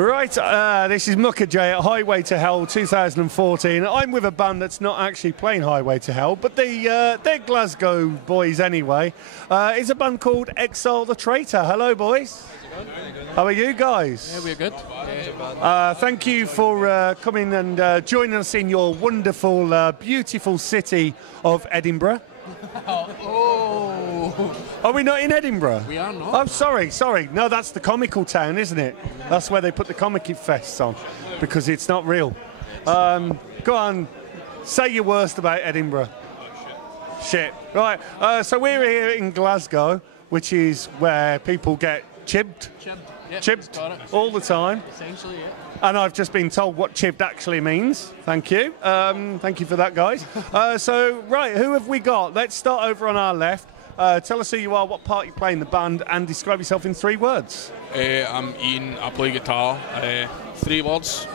Right, this is Mucker J at Highway to Hell 2014. I'm with a band that's not actually playing Highway to Hell, but they're Glasgow boys anyway. It's a band called Exile the Traitor. Hello, boys. How are you guys? Yeah, we're good. Thank you for coming and joining us in your wonderful, beautiful city of Edinburgh. Oh. Are we not in Edinburgh? We are not. Oh, sorry. No, that's the comical town, isn't it? That's where they put the comic fests on, because it's not real. Go on, say your worst about Edinburgh. Shit. Right, so we're here in Glasgow, which is where people get chibbed all the time. Essentially, yeah. And I've just been told what chibbed actually means. Thank you. Thank you for that, guys. So, right, who have we got? Let's start over on our left. Tell us who you are, what part you play in the band, and describe yourself in 3 words. I'm Ian, I play guitar. 3 words.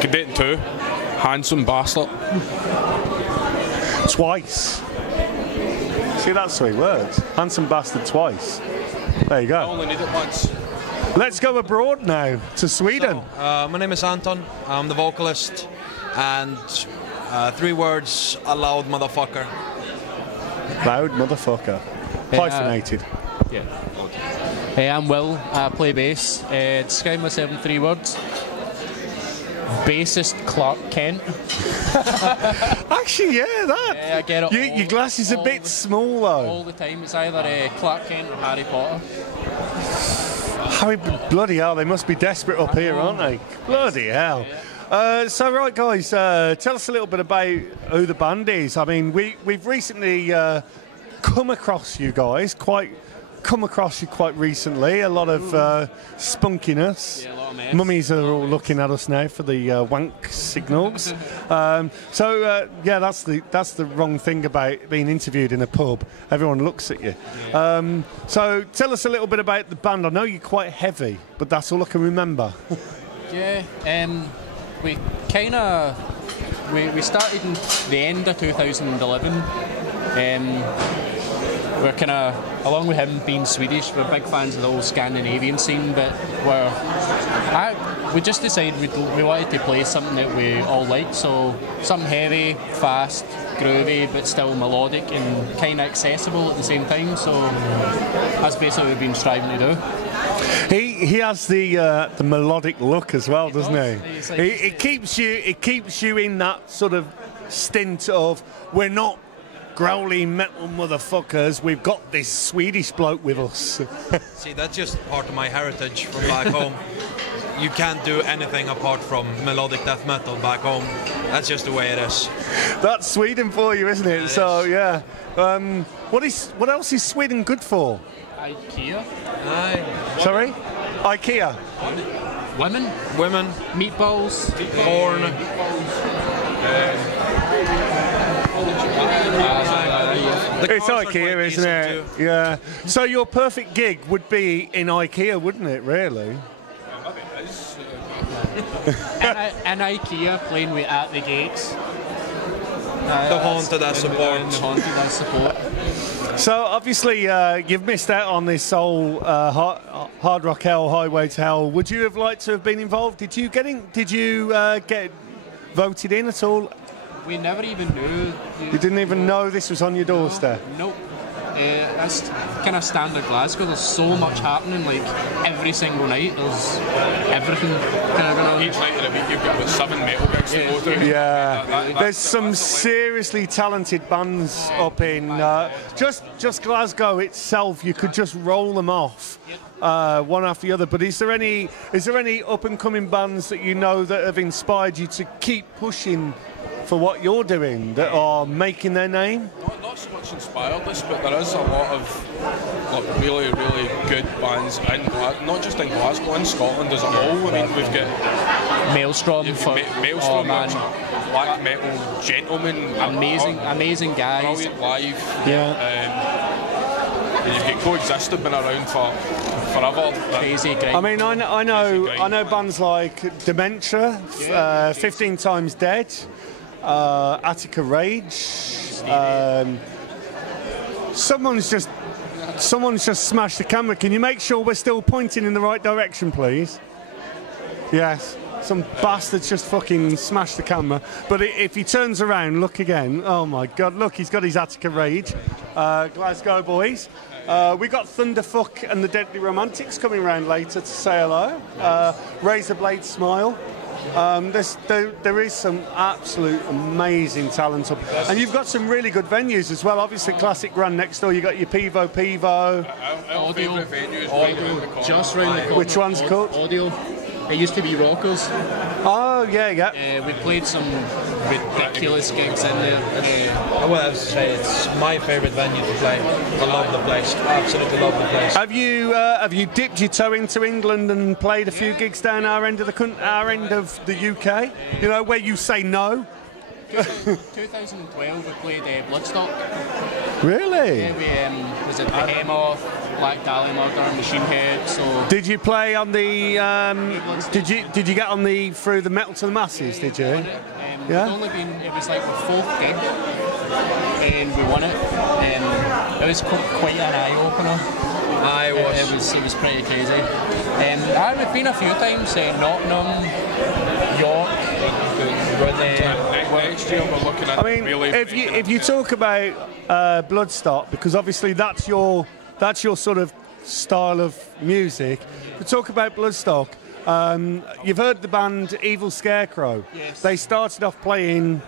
Cadet 2. Handsome bastard. Twice. See, that's 3 words. Handsome bastard twice. There you go. I only need it once. Let's go abroad now, to Sweden. So, my name is Anton, I'm the vocalist, and 3 words, a loud motherfucker. Loud motherfucker. Hyphenated. Yeah. Hey, I'm Will, I play bass. Describe myself in 3 words. Bassist Clark Kent. Actually, yeah, that. Yeah, I get it. Your glass is a bit small, though. All the time. It's either Clark Kent or Harry Potter. Harry, bloody hell, they must be desperate up here, aren't they? Bloody hell. So, right, guys, tell us a little bit about who the band is. I mean, we've recently come across you quite recently. A lot of spunkiness. Yeah, a lot of mess. Mummies are all looking at us now for the wank signals. Yeah, that's the wrong thing about being interviewed in a pub. Everyone looks at you. Yeah. So tell us a little bit about the band. I know you're quite heavy, but that's all I can remember. Yeah, we started in the end of 2011. We're kind of, along with him being Swedish, we're big fans of the whole Scandinavian scene, but we just decided we wanted to play something that we all liked, so something heavy, fast, groovy, but still melodic and kind of accessible at the same time, so that's basically what we've been striving to do. He has the melodic look as well, doesn't he? Like, it keeps you in that sort of stint of, we're not growly metal motherfuckers, we've got this Swedish bloke with us. See, that's just part of my heritage from back home. You can't do anything apart from melodic death metal back home. That's just the way it is. That's Sweden for you, isn't it? It So, is. yeah. What else is Sweden good for? IKEA. Aye. Sorry? IKEA. Women. Meatballs. Porn. It's IKEA, isn't it? Too. Yeah. So your perfect gig would be in IKEA, wouldn't it, really? and IKEA playing with At the Gates. The haunted as support. So obviously you've missed out on this whole Hard Rock Hell, Highway to Hell. Would you have liked to have been involved? Did you get voted in at all? We never even knew. You didn't even know this was on your doorstep? Nope. That's kind of standard Glasgow. There's so much happening, like every single night. There's everything kind of going on. Each night of the week you've got about 7 metal gigs to go to. Yeah, there's some seriously talented bands up in just Glasgow itself. You could just roll them off one after the other. But is there any up and coming bands that you know that have inspired you to keep pushing for what you're doing, that are making their name? Not so much inspired us, but there is a lot of really, really good bands in not just in Glasgow, in Scotland as a whole. I mean, we've got Maelstrom, Maelstrom, black metal gentlemen, amazing guys, brilliant live. Yeah. And you've got Coexisted, been around for forever. Crazy, great. I mean, I know bands like Dementia, 15 Times Dead, Attica Rage. Someone's just Someone's just smashed the camera. Can you make sure we're still pointing in the right direction, please? Yes. Some bastard's just fucking smashed the camera. But if he turns around, look again. Oh my God! Look, he's got his Attica Rage. Glasgow boys. We got Thunderfuck and the Deadly Romantics coming round later to say hello. Razorblade Smile. There is some absolute amazing talent up, and you've got some really good venues as well. Obviously, Classic Grand next door. You got your Pivo. Our favourite venues. Just round the corner. Which one's called? Audio. It used to be Rockers. Oh yeah. We played some ridiculous gigs in there. I would have to say it's my favourite venue to play. I love the place. Absolutely love the place. Have you dipped your toe into England and played a few gigs down our end of the UK? You know, where you say no. 2012 we played Bloodstock. Really? Yeah, we was it Behemoth, Black Dahlia Murder, Machine Head. So did you play on the? Did you get on the through the Metal to the Masses? Did you? Yeah. It was like the fourth gig, and we won it. It was quite an eye opener. It was pretty crazy. I've been a few times. Nottingham, York. Next year we're looking at. I mean, if you talk about Bloodstock, because obviously that's your sort of style of music. To talk about Bloodstock, you've heard the band Evil Scarecrow. Yes. They started off playing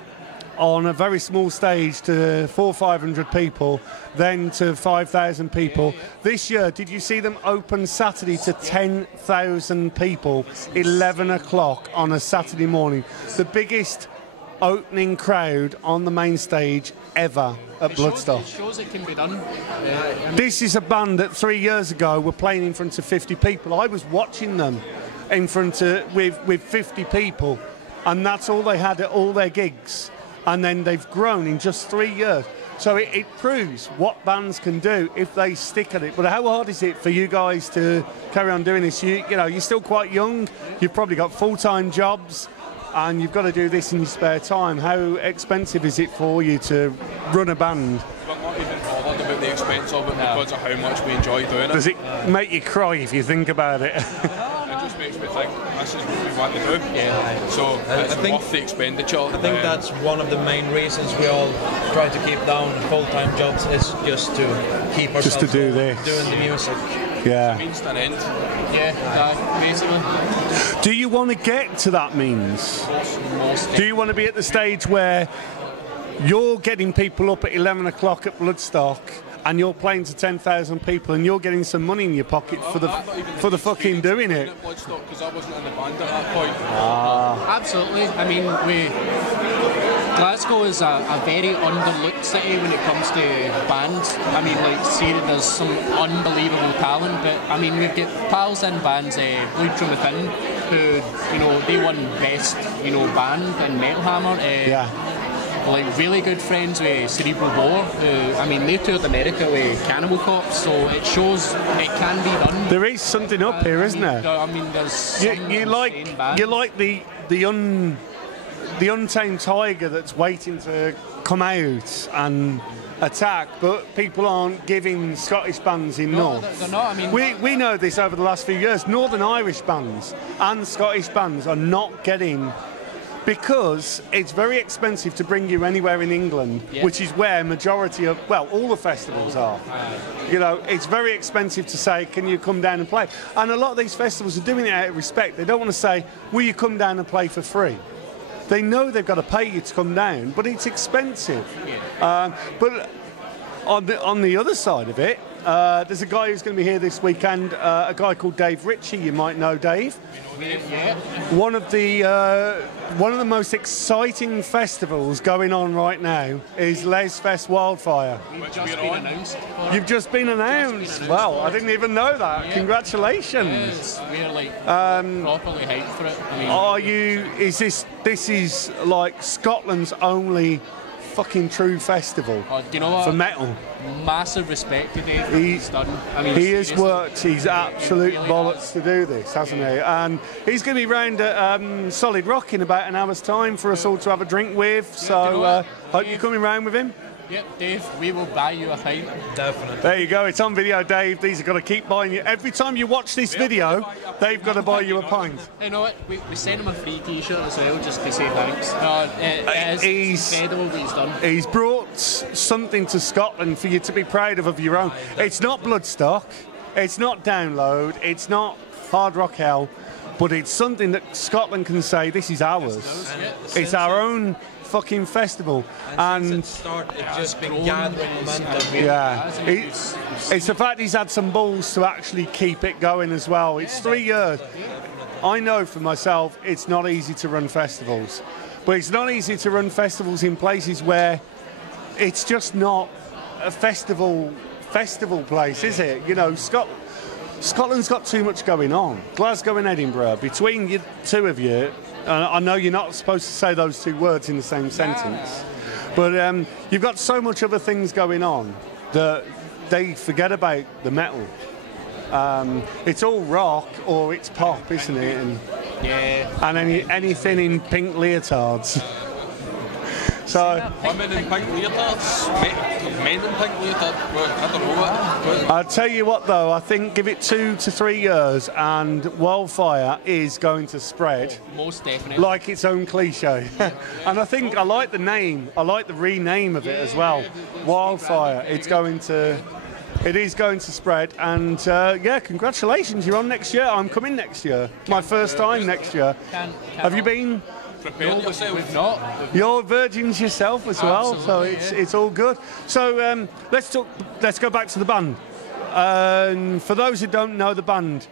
on a very small stage to 400-500 people, then to 5,000 people. Yeah. This year, did you see them open Saturday to 10,000 people, 11 o'clock on a Saturday morning? The biggest opening crowd on the main stage ever at Bloodstock. It shows it can be done. This is a band that 3 years ago were playing in front of 50 people. I was watching them in front of with 50 people, and that's all they had at all their gigs. And then they've grown in just 3 years. So it proves what bands can do if they stick at it. But how hard is it for you guys to carry on doing this? You know, you're still quite young. You've probably got full-time jobs, and you've got to do this in your spare time. How expensive is it for you to run a band? We're not even bothered about the expense of it because of how much we enjoy doing it. Does it make you cry if you think about it? It just makes me think this is what we want to do. Yeah. So it's worth the expenditure. I think that's one of the main reasons we all try to keep down full-time jobs, is just to keep ourselves Just to do this. doing the music. Yeah. Means to an end. Yeah, basically. Do you want to get to that means? Do you want to be at the stage where you're getting people up at 11 o'clock at Bloodstock and you're playing to 10,000 people and you're getting some money in your pocket for the fucking doing it? Because I wasn't in the band at that point. Absolutely. I mean, Glasgow is a very underlooked city when it comes to bands. I mean, like, see, there's some unbelievable talent, but I mean, we've got pals in bands, Bleed From Within, who, they won Best, Band in Metal Hammer. Yeah. Like, really good friends with Cerebral Bore, who, I mean, they toured America with Cannibal Corpse, so it shows it can be done. There is something up here, isn't there? I mean, there's You like the untamed tiger that's waiting to come out and attack, but people aren't giving Scottish bands enough. They're not. I mean, we know this over the last few years. Northern Irish bands and Scottish bands are not getting, because it's very expensive to bring you anywhere in England, which is where majority of, well, all the festivals are. It's very expensive to say, can you come down and play? And a lot of these festivals are doing it out of respect. They don't want to say, will you come down and play for free? They know they've got to pay you to come down, but it's expensive. But on the other side of it, there's a guy who's going to be here this weekend, a guy called Dave Ritchie. You might know Dave. Yeah. One of the most exciting festivals going on right now is Les Fest Wildfire. You've just been announced. Wow, I didn't even know that. Yeah. Congratulations. We're properly hyped for it. I mean, this is like Scotland's only fucking true festival for metal. Massive respect to Dave. He's done. He has worked his absolute really bollocks to do this, hasn't he? And he's going to be round at Solid Rock in about an hour's time for us all to have a drink with. So hope you're coming round with him. Yep, Dave, we will buy you a pint. Definitely. There you go. It's on video, Dave. These are going to keep buying you. Every time you watch this video, they've got to buy you a pint. You know what? We sent him a free T-shirt as well, just to say thanks. No, it is incredible what he's done. He's brought something to Scotland for you to be proud of your own. It's not Bloodstock. It's not Download. It's not Hard Rock Hell. But it's something that Scotland can say, this is ours. It's our own fucking festival. And since its start, it's just been gathering momentum. Yeah. It's the fact he's had some balls to actually keep it going as well. It's 3 years. I know for myself, it's not easy to run festivals. But it's not easy to run festivals in places where it's just not a festival place, is it? You know, Scotland's got too much going on. Glasgow and Edinburgh, between you two of you, I know you're not supposed to say those two words in the same sentence, but you've got so much other things going on that they forget about the metal. It's all rock or it's pop, isn't it? And anything in pink leotards. So women in pink leotards, men in pink leotards. Well, I don't know what. I'll tell you what though, I think give it 2 to 3 years and Wildfire is going to spread. Most definitely. Like its own cliche. And I think I like the name. I like the rename of it as well. Wildfire. It is going to spread, and yeah, congratulations, you're on next year. I'm coming next year. My first time next year. Have you been? Prepare yourself. We've not. You're virgins yourself as well, so it's all good. So let's go back to the band. For those who don't know the band,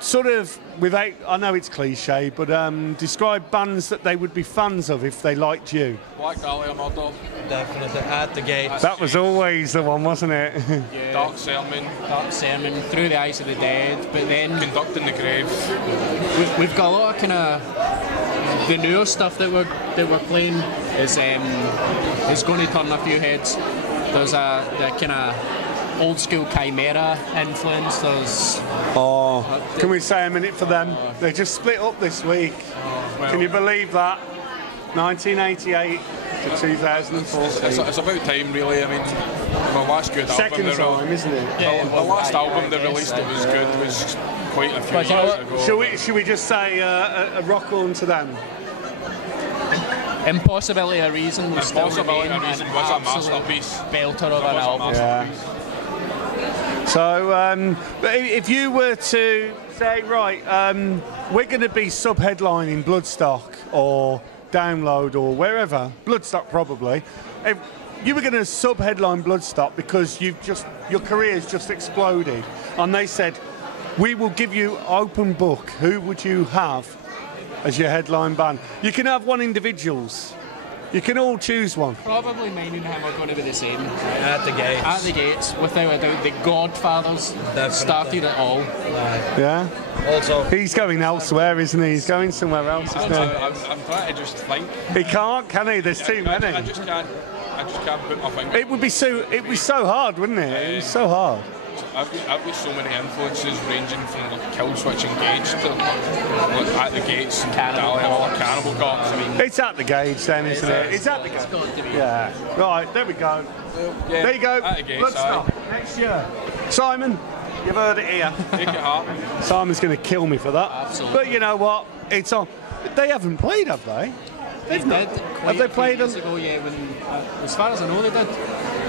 sort of, without, I know it's cliche, but describe bands that they would be fans of if they liked you. Black Dahlia Murder. Definitely. At the Gates. That was always the one, wasn't it? Yeah. Dark Sermon. Dark Sermon, Through the Eyes of the Dead, but then Conducting the Grave. we've got a lot of kind of the newer stuff that we're playing is going to turn a few heads. There's the kind of old school Chimera influence. Can we say a minute for them? They just split up this week. Can you believe that? 1988 to 2014. It's about time, really. I mean, the last good Second album. time, isn't it? Yeah, The last album they released that was good was quite a few years ago. Should we just say a rock on to them? Impossibility of Reason was still Impossibility of remain Reason an was a absolute masterpiece. belter of an album. Yeah. So, but if you were to say, right, we're going to be sub-headlining Bloodstock or Download or wherever, Bloodstock probably, if you were going to sub-headline Bloodstock because your career's just exploded, and they said, we will give you open book, who would you have as your headline band? You can have one individuals. You can all choose one. Probably mine and him are going to be the same. At the Gates. At the Gates, without a doubt, the Godfathers started it all. Yeah? Also, He's going elsewhere, isn't he? He's going somewhere else, isn't he? I'm trying to just think. He can't, can he? There's too many. I just can't put my finger. It would be so hard, wouldn't it? It was so hard. I've got so many influences ranging from like Killswitch Engage to like At the Gates and Cannibal Corpse. I mean, It's at the gauge then, isn't it? It's at the gauge. It's got to be. Yeah. Right, there we go. yeah, There you go. At the Gates, Bloodstock next year. Simon, you've heard it here. Make it happen. Simon's going to kill me for that. Absolutely. But you know what? It's on. They haven't played, have they? They did. Have they played years them? ago? Yeah, as far as I know, they did.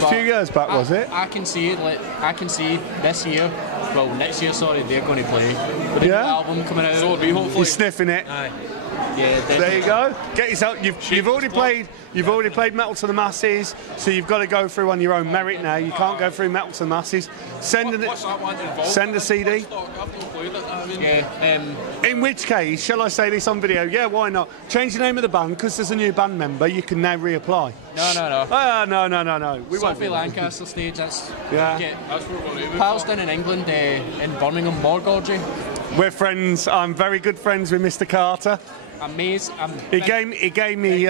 A few years back, was it? I can see it. Like I can see this year. Well, next year, sorry, they're going to play. With a new Yeah? album coming out. So we hopefully. You're sniffing it. aye. Yeah, There you go. Get yourself. You've already played. You've already played Metal to the Masses, so you've got to go through on your own merit now. You can't go through Metal to the Masses. What's that one involved? Send a CD. I've not played it. I mean, Yeah. In which case, shall I say this on video? Yeah, why not? Change the name of the band because there's a new band member. You can now reapply. No. Ah, no. We won't. Sophie Lancaster stage. That's Yeah. that's what we're doing. Pals down in England, in Birmingham, Morgorgy. We're friends. I'm very good friends with Mr. Carter. Amazing. He gave me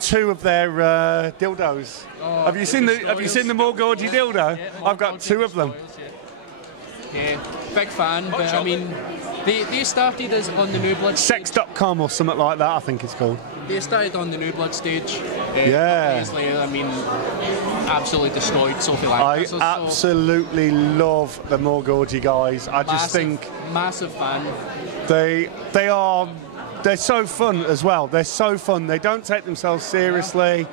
2 of their dildos. Have you seen the Morgorgy dildo? Yeah, I've got 2 of them. Yeah, big fan. But I mean, they started as on the New Blood. Sex.com or something like that, I think it's called. They started on the New Blood stage, Obviously, I mean, absolutely destroyed Sophie Lancaster. I absolutely love the Morgorgy guys. I just think massive fan. They're so fun as well. They're so fun. They don't take themselves seriously.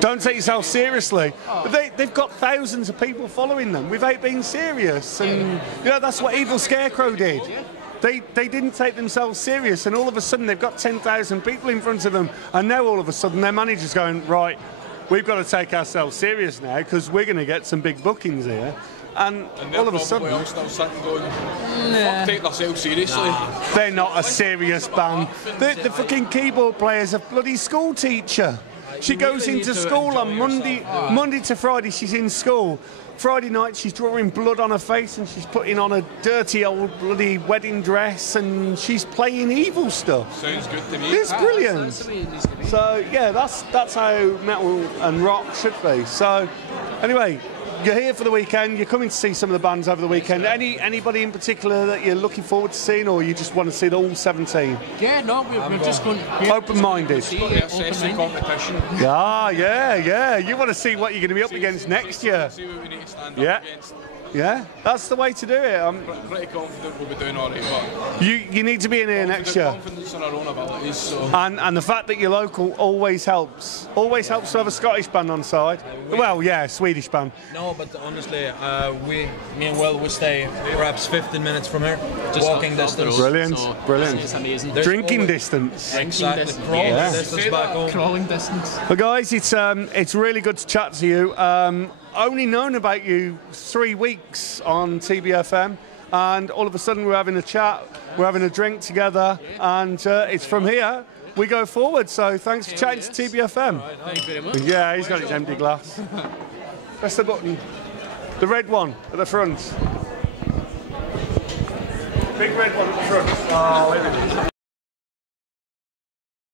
Don't take yourself seriously. But they've got thousands of people following them without being serious. And that's what Evil Scarecrow did. They didn't take themselves serious, and all of a sudden they've got 10,000 people in front of them, and now all of a sudden their manager's going, right, we've got to take ourselves serious now because we're going to get some big bookings here. And all of a sudden, all still sitting going, fuck, take themselves seriously. They're not a serious band. The fucking keyboard player's a bloody school teacher. She goes into school on Monday to Friday. She's in school. Friday night she's drawing blood on her face and she's putting on a dirty old bloody wedding dress and she's playing evil stuff. Sounds good to me. It's brilliant. So yeah, that's how metal and rock should be. So anyway, you're here for the weekend. You're coming to see some of the bands over the weekend. Anybody in particular that you're looking forward to seeing, or you just want to see the all 17? Yeah, no, we're just going. Open-minded. Assessing competition. Yeah. You want to see what you're going to be up against next year. See what we need to stand Yeah. up against. Yeah, that's the way to do it. I'm pretty confident we'll be doing all right. But you need to be in here next year. Confidence in our own abilities. So. And the fact that you're local always helps. Always helps to have a Scottish band on side. Well, yeah, Swedish band. No, but honestly, me and Will, we stay perhaps 15 minutes from here, just walking distance. Brilliant. It's amazing. Drinking distance. Exactly. Crawling distance back home. Crawling distance. Well, guys, it's really good to chat to you. Only known about you 3 weeks on TBFM, and all of a sudden we're having a chat, we're having a drink together, and it's from here we go forward. So thanks for chatting to TBFM. Thank you very much. Yeah, he's got his empty glass. Press the button. The red one at the front. Big red one at the front. Oh, wait a minute.